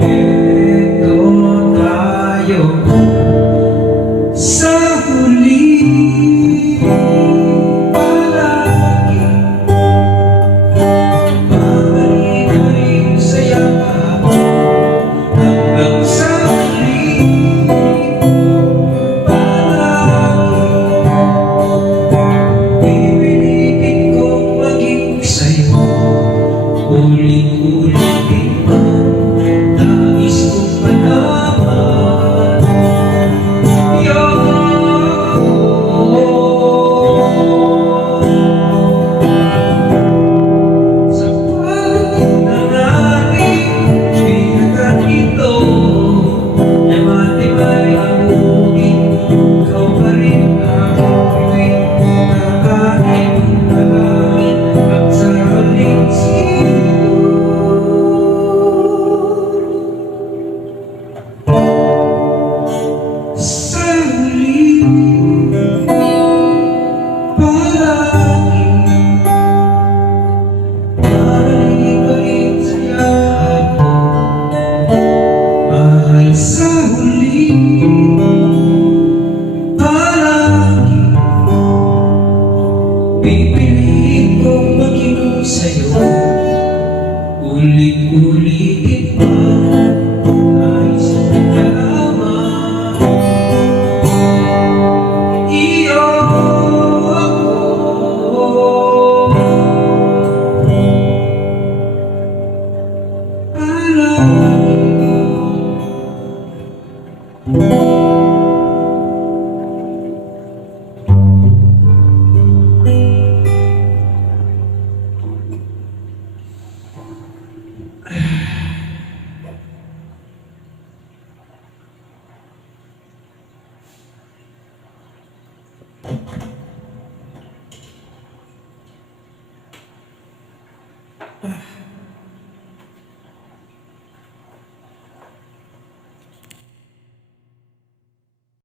Ito tayo sa huli, palagi babalik ko rin sa yakap hanggang sa huli, palagi pipilitin kong maging sa'yo. Ulit-ulitin ang nais kong malaman. Sa panangaling binagat ito, ay matibay ang bukid. Ikaw pa rin ang aking kakain, kakain at saraling sa huli, palagi babalik ko rin sa yakap mo. Mahal, sa huli, palagi pipiliin kong maging sa'yo. Ulit-ulitin pa ay sa pagkalaman. Iyo ako, palagi.